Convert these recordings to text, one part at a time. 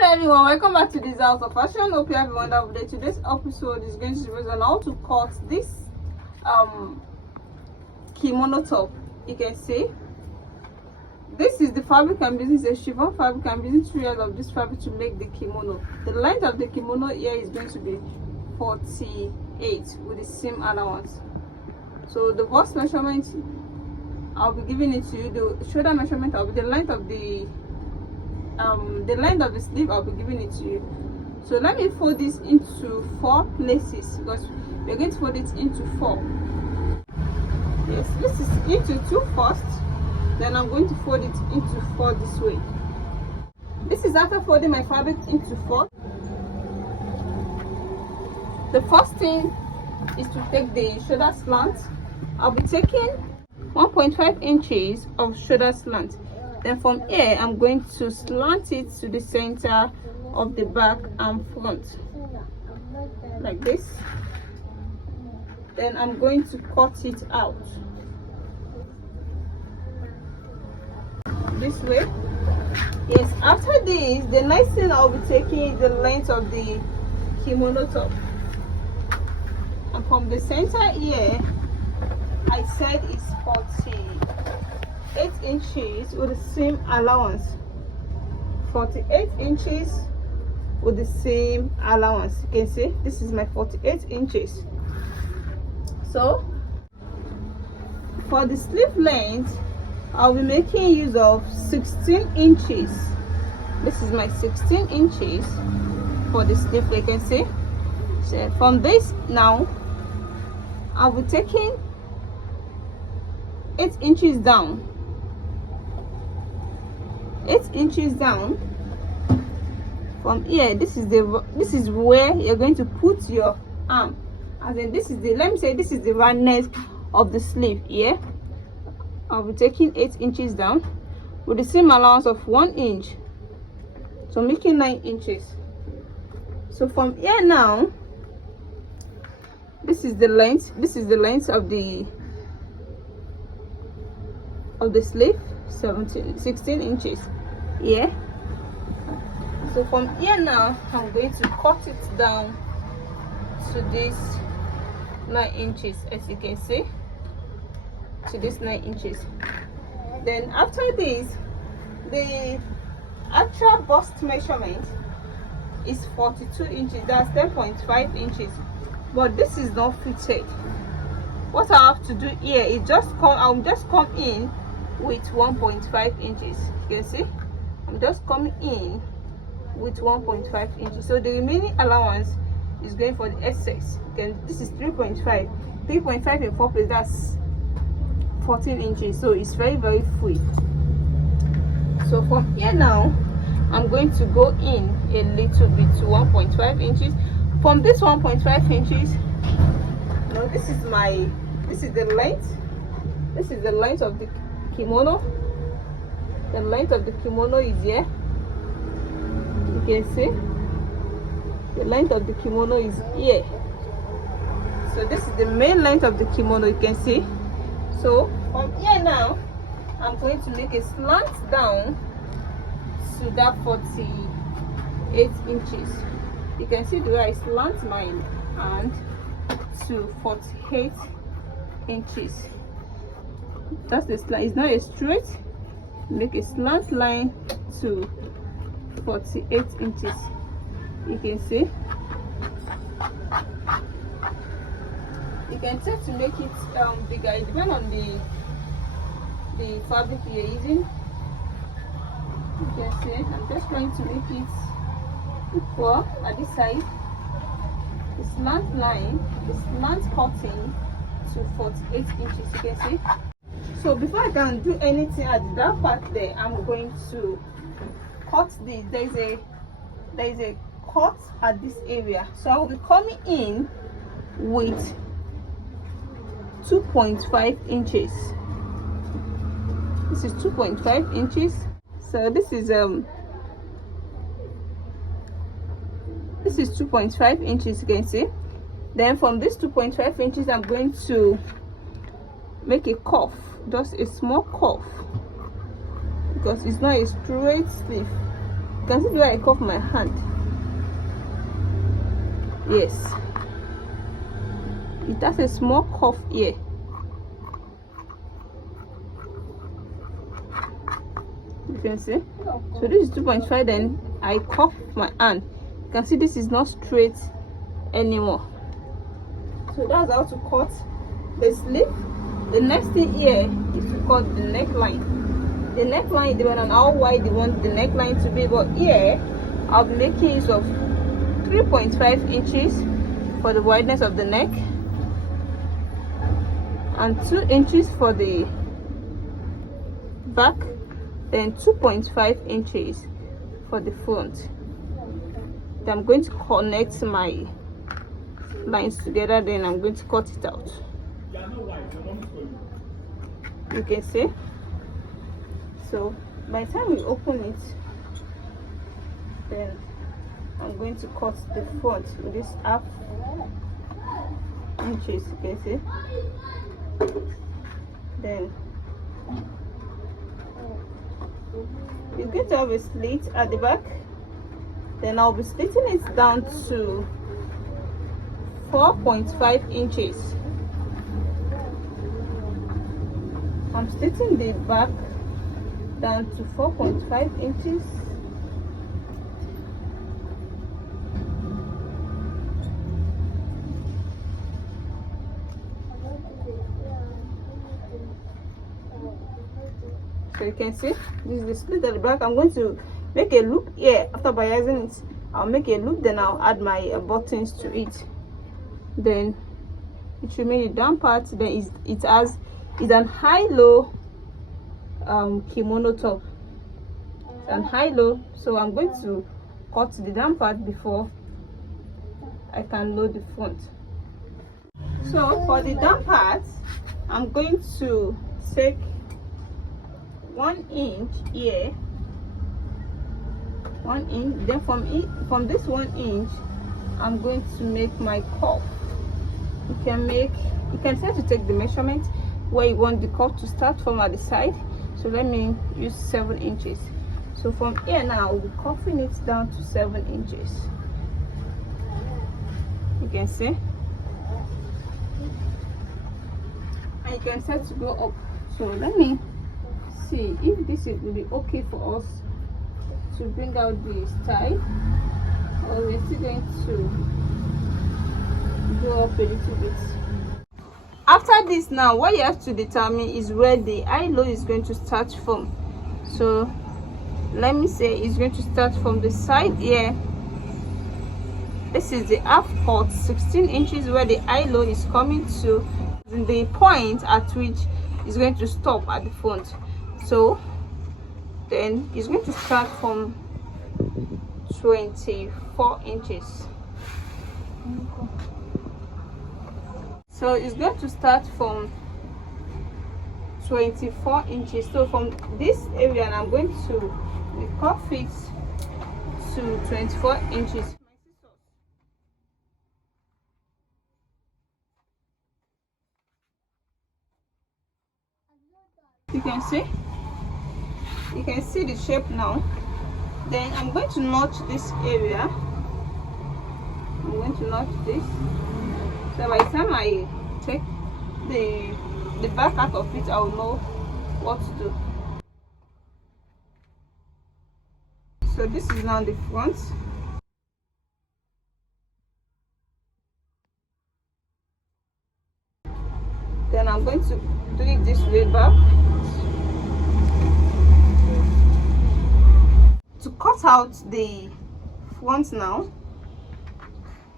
Hello everyone, welcome back to this house of fashion. Hope you have a wonderful day. Today's episode is going to be on how to cut this kimono top. You can see this is the fabric I'm using. It's a chiffon fabric. I'm using 3 yards of this fabric to make the kimono. The length of the kimono here is going to be 48 with the seam allowance. So the bust measurement, I'll be giving it to you. The shoulder measurement, I'll be the length of the sleeve, I'll be giving it to you. So let me fold this into 4 places because we're going to fold it into 4. Yes, this is into 2 first, then I'm going to fold it into 4 this way. This is after folding my fabric into 4. The first thing is to take the shoulder slant. I'll be taking 1.5 inches of shoulder slant. Then from here I'm going to slant it to the center of the back and front like this. Then I'm going to cut it out this way. Yes, after this, the next thing I'll be taking is the length of the kimono top, and from the center here I said it's 48 inches with the same allowance. 48 inches with the same allowance. You can see this is my 48 inches. So for the sleeve length, I'll be making use of 16 inches. This is my 16 inches for the sleeve. You can see. So from this now, I'll be taking 8 inches down. 8 inches down. From here, this is where you're going to put your arm. And then this is the, let me say, this is the roundness of the sleeve here. I'll be taking 8 inches down with the same allowance of 1 inch, so making 9 inches. So from here now, this is the length. This is the length of the sleeve, 16 inches. Yeah. So from here now, I'm going to cut it down to this 9 inches, as you can see, to this 9 inches. Then after this, the actual bust measurement is 42 inches. That's 10.5 inches. But this is not fitted. What I have to do here is I'll just come in with 1.5 inches. You can see I'm just coming in with 1.5 inches. So the remaining allowance is going for the excess. Then this is 3.5 in 4 places, that's 14 inches. So it's very free. So from here now, I'm going to go in a little bit to 1.5 inches. From this 1.5 inches, now this is the length. This is the length of the kimono. The length of the kimono is here. You can see the length of the kimono is here. So this is the main length of the kimono, you can see. So from here now, I'm going to make a slant down to that 48 inches. You can see the way I slant my hand to 48 inches. That's the slant. It's not a straight. Make a slant line to 48 inches. You can see. You can try to make it bigger. It depends on the fabric you're using. You can see I'm just trying to make it equal at this side. The slant line, the slant cutting to 48 inches. You can see. So before I can do anything at that part there, I'm going to cut this. There is a cut at this area, so I will be coming in with 2.5 inches. This is 2.5 inches. So this is 2.5 inches, you can see. Then from this 2.5 inches, I'm going to make a cuff, just a small cuff, because it's not a straight sleeve. can see where I cuff my hand. Yes, it has a small cuff here. You can see. So this is 2.5. Then I cuff my hand. You can see this is not straight anymore. So that's how to cut the sleeve. The next thing here is to cut the neckline. The neckline depends on how wide you want the neckline to be, but here I'll be making use of 3.5 inches for the wideness of the neck and 2 inches for the back, then 2.5 inches for the front. Then I'm going to connect my lines together, then I'm going to cut it out. You can see. So by the time we open it, then I'm going to cut the front with this half inches. You can see. Then it's going to have a slit at the back. Then I'll be slitting it down to 4.5 inches. I'm slitting the back down to 4.5 inches. So you can see this is the slit at the back. I'm going to make a loop here. After biasing it, I'll make a loop, then I'll add my buttons to it. Then it should make the down part. Then it's an high-low kimono top. It's an high-low, so I'm going to cut the down part before I can load the front. So for the down part, I'm going to take 1 inch here, 1 inch. Then from this 1 inch, I'm going to make my cuff. You can try to take the measurement where you want the cuff to start from at the side. So let me use 7 inches. So from here now, I'll be cuffing it down to 7 inches. You can see. And you can start to go up. So let me see if this will be okay for us to bring out the style, or we're still going to go up a little bit. After this, now what you have to determine is where the high-low is going to start from. So let me say it's going to start from the side here. This is the half cut, 16 inches, where the high-low is coming to, the point at which it's going to stop at the front. So then it's going to start from 24 inches. So it's going to start from 24 inches. So from this area, and I'm going to cuff it to 24 inches. You can see the shape now. Then I'm going to notch this area. I'm going to notch this. So by the time I take the back out of it, I will know what to do. So this is now the front. Then I'm going to do it this way back. To cut out the front now,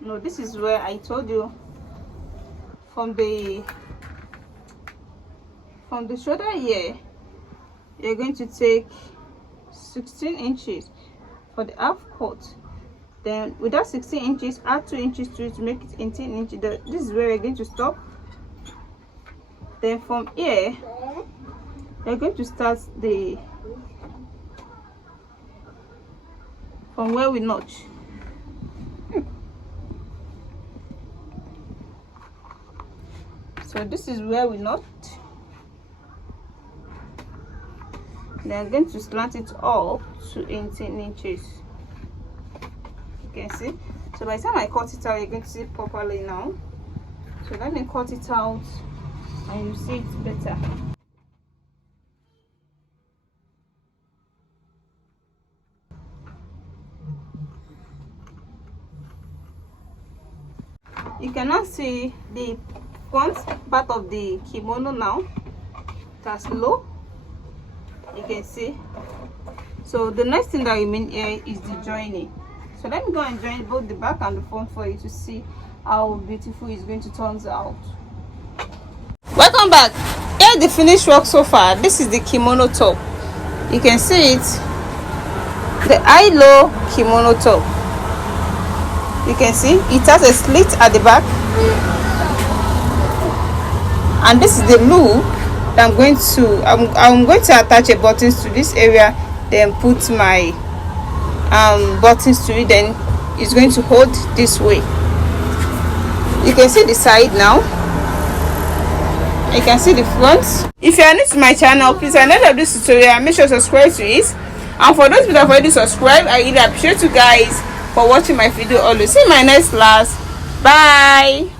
no, this is where I told you from the shoulder here, you're going to take 16 inches for the half cut. Then with that 16 inches, add 2 inches to it to make it 18 inches. This is where we're going to stop. Then from here, you're going to start from where we notch. So this is where we notch. Then I'm going to slant it up to 18 inches. You can see. So by the time I cut it out, you're going to see it properly now. So let me cut it out and you see it better. You cannot see the front part of the kimono now. That's low. You can see. So the next thing that remains here is the joining. So let me go and join both the back and the front for you to see how beautiful it's going to turn out. Welcome back. Here's the finished work so far. This is the kimono top. You can see it. The high-low kimono top. You can see it has a slit at the back, and this is the loop that I'm going to attach a buttons to this area, then put my buttons to it, then it's going to hold this way. You can see the side now. You can see the front. If you are new to my channel, please at the end of this tutorial make sure to subscribe to it, and for those who have already subscribed, I really appreciate you guys for watching my video. Always see my next class. Bye.